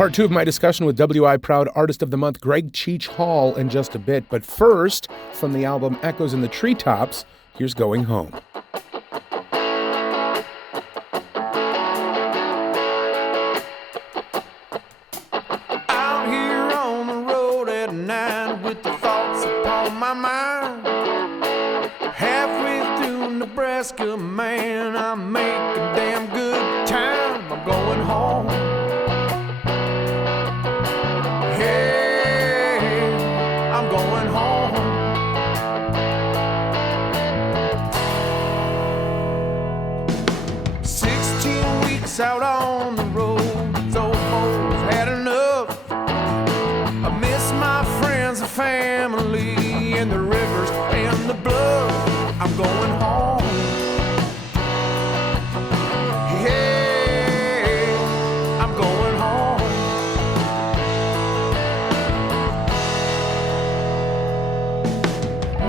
Part 2 of my discussion with WI Proud Artist of the Month, Gregg Hall, in just a bit. But first, from the album Echoes in the Treetops, here's Going Home. Out here on the road at night with the thoughts upon my mind. Halfway through Nebraska, man, I make a damn good time. I'm going home. Hey, I'm going home. 16 weeks out on the road, these old boys had enough. I miss my friends and family and the rivers and the blood. I'm going home. Hey, I'm going home.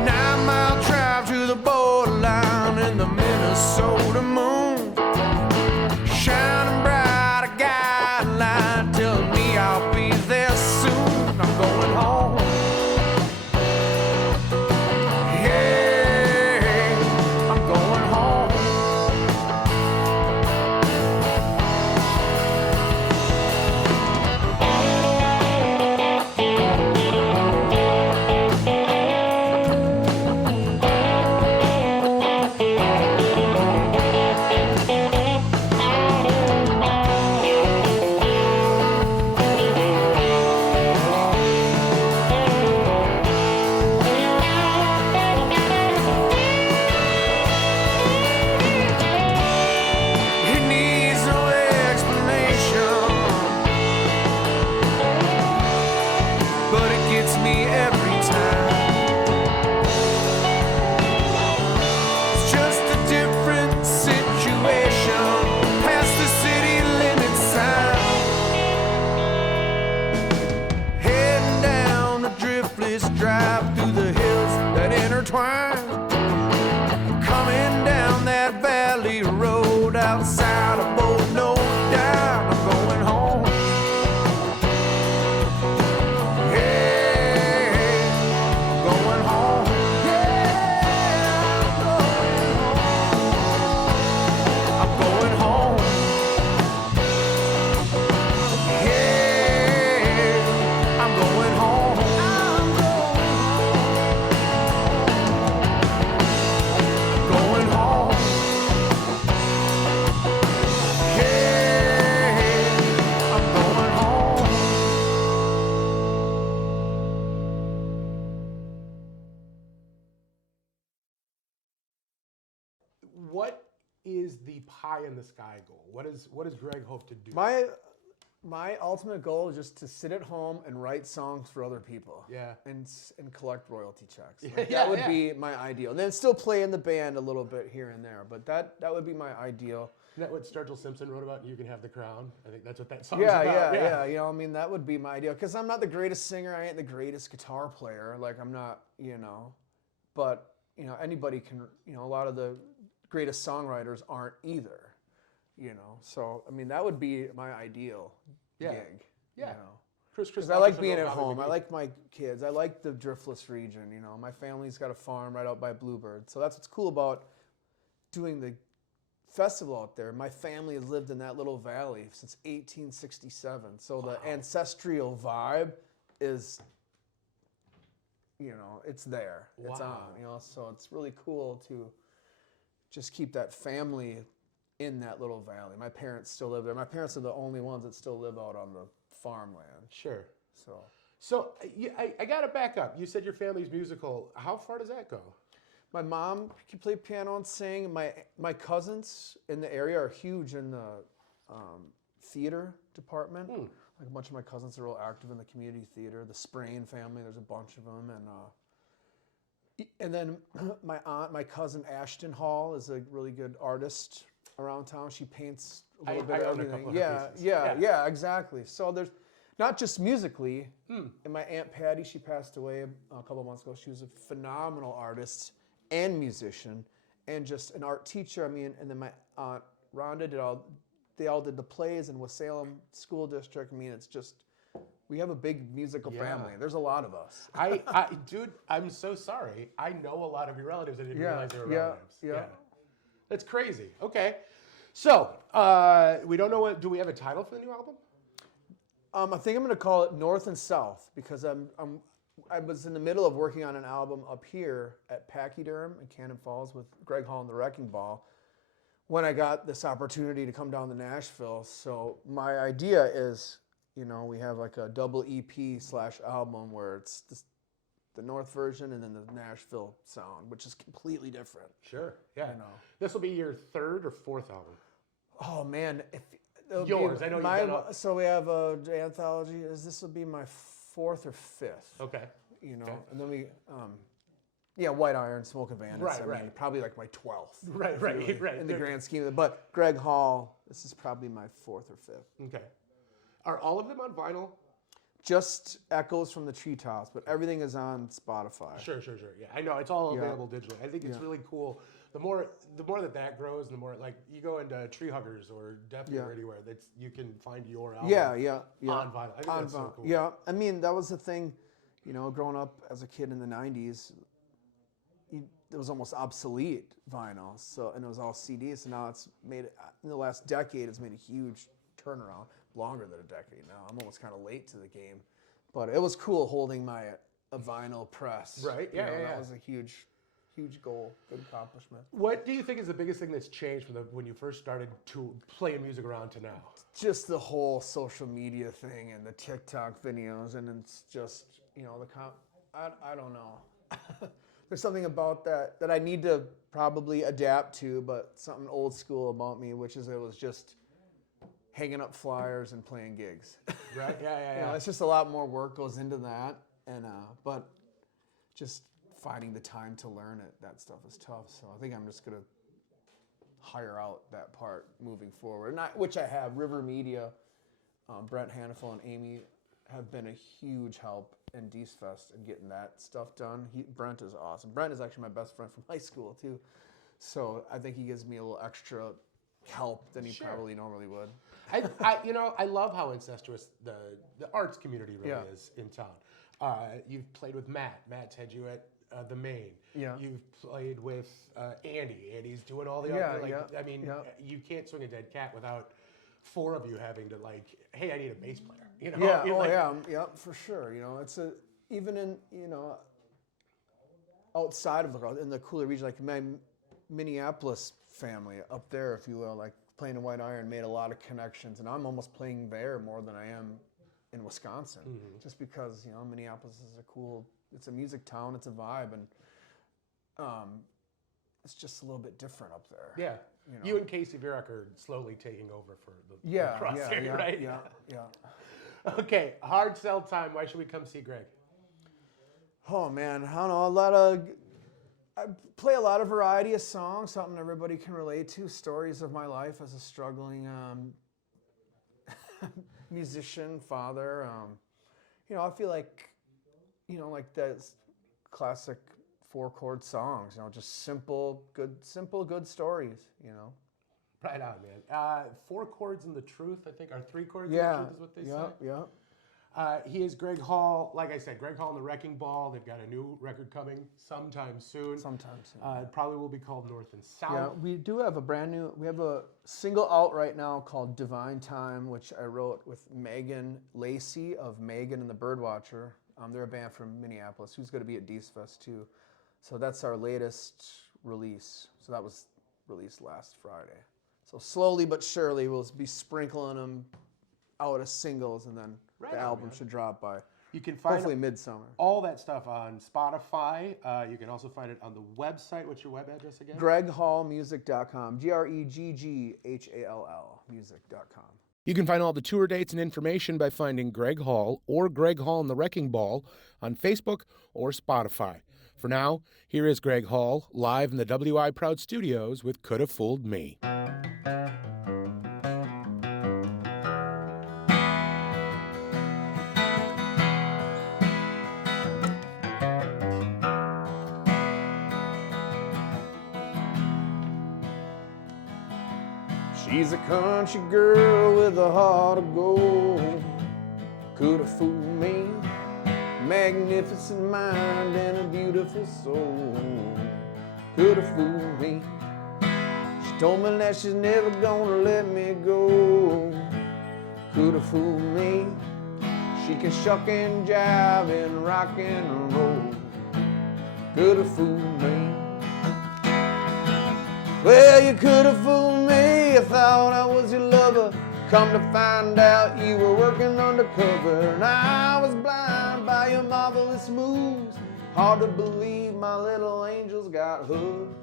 9-mile drive to the borderline in the Minnesota moon, shining bright, a guideline telling me I'll be there soon. I'm going home. Hey, I'm going home. It needs no explanation, but it gets me every time. It's just a different situation past the city limit sign. Heading down a driftless drive through the hills that intertwine. Coming down that valley road outside of Bold No Down. I'm going home. Hey, I'm going home. Yeah, I'm going home. Hey, I'm going home. Going home. Hey, I'm going home. What is the pie in the sky goal? What does Gregg hope to do? My ultimate goal is just to sit at home and write songs for other people. Yeah. And collect royalty checks. Yeah, Like, yeah, that would yeah. be my ideal. And then still play in the band a little bit here and there. But that would be my ideal. Isn't that what Sturgill Simpson wrote about? You can have the crown. I think that's what that song's Yeah, about. yeah. You know, I mean, that would be my ideal. Because I'm not the greatest singer. I ain't the greatest guitar player. Like, I'm not, you know. But, you know, anybody can, you know, a lot of the greatest songwriters aren't either. You know. So, I mean, that would be my ideal Yeah. gig. Yeah. You know. Chris Because I like Christopherson being wrote at about it home. in I the- like my kids. I like the driftless region. You know, my family's got a farm right out by Bluebird. So that's what's cool about doing the festival out there. My family has lived in that little valley since 1867. So the ancestral vibe is, you know, it's there. It's Wow. on. You know, so it's really cool to just keep that family in that little valley. My parents still live there. My parents are the only ones that still live out on the farmland. Sure. So. So I got to back up. You said your family's musical. How far does that go? My mom can play piano and sing. My cousins in the area are huge in the theater department. Like a bunch of my cousins are real active in the community theater. The Sprain family, there's a bunch of them, and then my cousin Ashton Hall is a really good artist around town. She paints a little bit of own a everything. couple of her pieces. Yeah, exactly. So there's not just musically. And my Aunt Patty, she passed away a couple months ago. She was a phenomenal artist and musician and just an art teacher. I mean, and then my Aunt Rhonda did all they all did the plays in West Salem School District. I mean, it's just, we have a big musical family. There's a lot of us. Dude, I'm so sorry. I know a lot of your relatives. I didn't realize they were relatives. Yeah. That's crazy. Okay. So, we don't know do we have a title for the new album? I think I'm going to call it North and South because I was in the middle of working on an album up here at Pachyderm in Cannon Falls with Gregg Hall and the Wrecking Ball when I got this opportunity to come down to Nashville. So my idea is, we have like a double EP/album where it's the North version and then the Nashville sound, which is completely different. Sure. Yeah. This will be your third or fourth album. Oh man, Yours. I know you've done So we have a anthology. This will be my fourth or fifth. Okay. And then we, White Iron, Smoke and Bandits. Right, I right. mean, probably like my 12th. Right. In the grand scheme of it. But Gregg Hall, this is probably my fourth or fifth. Okay. Are all of them on vinyl? Just Echoes from the Treetops, but everything is on Spotify. Sure. Yeah, I know it's all available digitally. I think it's really cool. The more that grows, the more like you go into Tree Huggers or definitely or anywhere that's you can find your album. Yeah. On vinyl. I think that's so cool. Yeah, I mean that was the thing. Growing up as a kid in the '90s, it was almost obsolete vinyl. So and it was all CDs. So now it's made in the last decade. It's made a huge turnaround. Longer than a decade now. I'm almost kind of late to the game, but it was cool holding a vinyl press. Right. Yeah. That was a huge goal, good accomplishment. What do you think is the biggest thing that's changed from when you first started to playing music around to now? Just the whole social media thing and the TikTok videos, and it's just I don't know. There's something about that I need to probably adapt to, but something old school about me, which is it was just hanging up flyers and playing gigs. Right. Yeah. It's just a lot more work goes into that, and but just finding the time to learn it, that stuff is tough. So I think I'm just gonna hire out that part moving forward, which I have. River Media, Brent Hannafel and Amy have been a huge help in Dees Fest and getting that stuff done. Brent is awesome. Brent is actually my best friend from high school too, so I think he gives me a little extra help than he probably normally would. I love how incestuous the arts community really is in town. You've played with Matt. Matt's had you at the Maine. Yeah. You've played with Andy. Andy's doing all the other. I mean, you can't swing a dead cat without four of you having to hey, I need a bass player. Yeah, for sure. It's even in outside of in the cooler region, like my Minneapolis family up there, if you will, like playing in White Iron made a lot of connections, and I'm almost playing there more than I am in Wisconsin, just because Minneapolis is it's a music town, it's a vibe, and it's just a little bit different up there. Yeah, you and Casey Vierak are slowly taking over for the crosshair, right? Yeah. Okay, hard sell time. Why should we come see Gregg? Oh man, I don't know. I play a lot of variety of songs, something everybody can relate to. Stories of my life as a struggling musician, father. I feel like, like those classic 4-chord songs. Just simple, good stories. Right on, man. 4 chords and the truth, I think, or 3 chords and the truth is what they say. Yeah. He is Gregg Hall. Like I said, Gregg Hall and the Wrecking Ball. They've got a new record coming sometime soon. It probably will be called North and South. Yeah, we do have we have a single out right now called Divine Time, which I wrote with Megan Lacey of Megan and the Birdwatcher. They're a band from Minneapolis who's going to be at Dees Fest too. So that's our latest release. So that was released last Friday. So slowly but surely we'll be sprinkling them out as singles, and then the album should drop by you can find hopefully midsummer. All that stuff on Spotify. You can also find it on the website. What's your web address again? GreggHallMusic.com. GreggHall music.com. You can find all the tour dates and information by finding Gregg Hall or Gregg Hall and the Wrecking Ball on Facebook or Spotify. For now, here is Gregg Hall live in the WI Proud Studios with Coulda Fooled Me. She She's a country girl with a heart of gold. Could have fooled me, magnificent mind and a beautiful soul. Could have fooled me. She told me that she's never gonna let me go. Could have fooled me. She can shuck and jive and rock and roll. Could have fooled me. Well, you could have fooled me. I thought I was your lover. Come to find out you were working undercover, and I was blind by your marvelous moves. Hard to believe my little angels got hooked.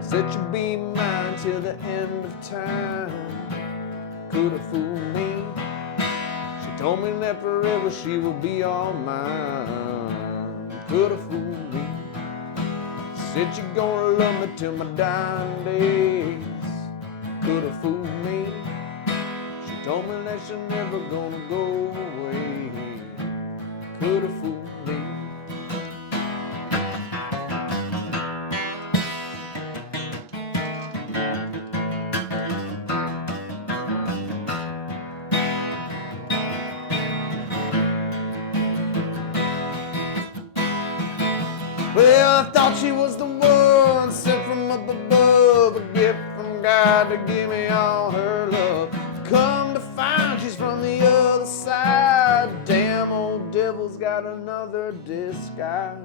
Said you'd be mine till the end of time. Could have fooled me. She told me that forever she will be all mine. Could have fooled me. Said you're gonna love me till my dying days. Could have fooled me. She told me that she's never gonna go away. Could have fooled me. Well, I thought she was the one sent from up above, a gift from God to give me all her love. Come to find she's from the other side. Damn old devil's got another disguise.